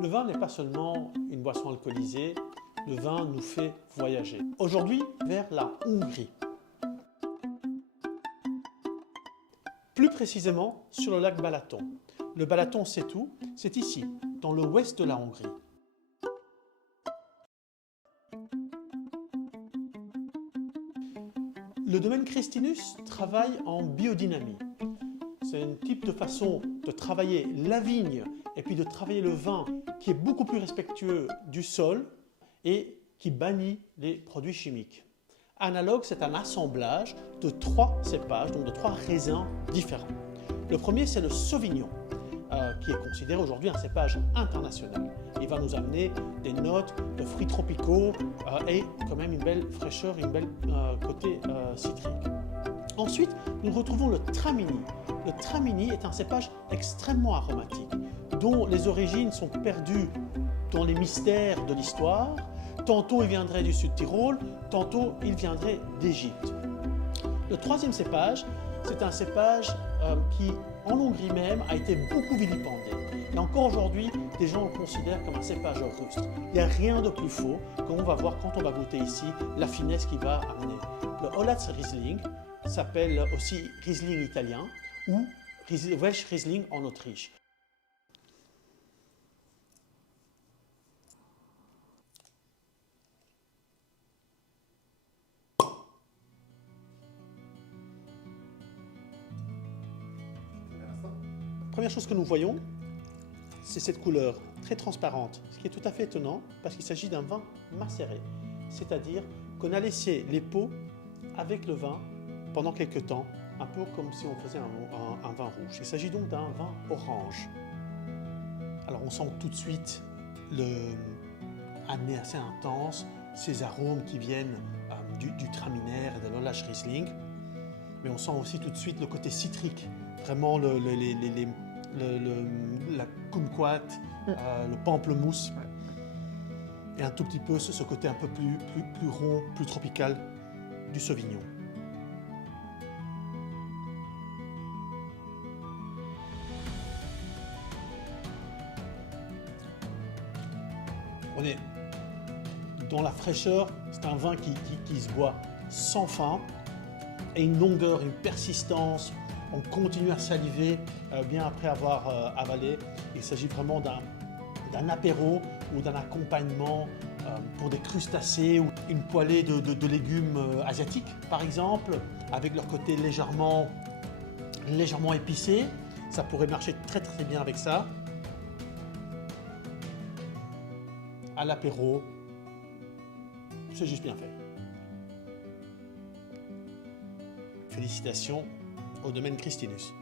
Le vin n'est pas seulement une boisson alcoolisée, le vin nous fait voyager. Aujourd'hui, vers la Hongrie. Plus précisément, sur le lac Balaton. Le Balaton, c'est où? C'est ici, dans l'ouest de la Hongrie. Le domaine Christinus travaille en biodynamie. C'est un type de façon de travailler la vigne et puis de travailler le vin qui est beaucoup plus respectueux du sol et qui bannit les produits chimiques. Analogue, c'est un assemblage de 3 cépages, donc de 3 raisins différents. Le premier, c'est le Sauvignon, qui est considéré aujourd'hui un cépage international. Il va nous amener des notes de fruits tropicaux et quand même une belle fraîcheur, une belle côté citrique. Ensuite, nous retrouvons le Tramini. Le Tramini est un cépage extrêmement aromatique, dont les origines sont perdues dans les mystères de l'histoire. Tantôt il viendrait du Sud-Tyrol, tantôt il viendrait d'Égypte. Le troisième cépage, c'est un cépage qui, en Hongrie même, a été beaucoup vilipendé. Et encore aujourd'hui, des gens le considèrent comme un cépage rustre. Il n'y a rien de plus faux, comme on va voir quand on va goûter ici, la finesse qu'il va amener. Le Hollats Riesling s'appelle aussi Riesling italien ou Welsh Riesling en Autriche. Première chose que nous voyons, c'est cette couleur très transparente, ce qui est tout à fait étonnant parce qu'il s'agit d'un vin macéré, c'est-à-dire qu'on a laissé les peaux avec le vin pendant quelques temps, un peu comme si on faisait un vin rouge. Il s'agit donc d'un vin orange. Alors on sent tout de suite un nez assez intense, ces arômes qui viennent du Traminer et de l'Hollats Riesling, mais on sent aussi tout de suite le côté citrique, vraiment la kumquat, le pamplemousse, et un tout petit peu ce côté un peu plus rond, plus tropical du Sauvignon. On est dans la fraîcheur, c'est un vin qui se boit sans fin, et une longueur, une persistance. On continue à saliver bien après avoir avalé. Il s'agit vraiment d'un apéro ou d'un accompagnement pour des crustacés ou une poêlée de légumes asiatiques, par exemple, avec leur côté légèrement épicé. Ça pourrait marcher très très bien avec ça. À l'apéro, c'est juste bien fait. Félicitations au domaine Christinus.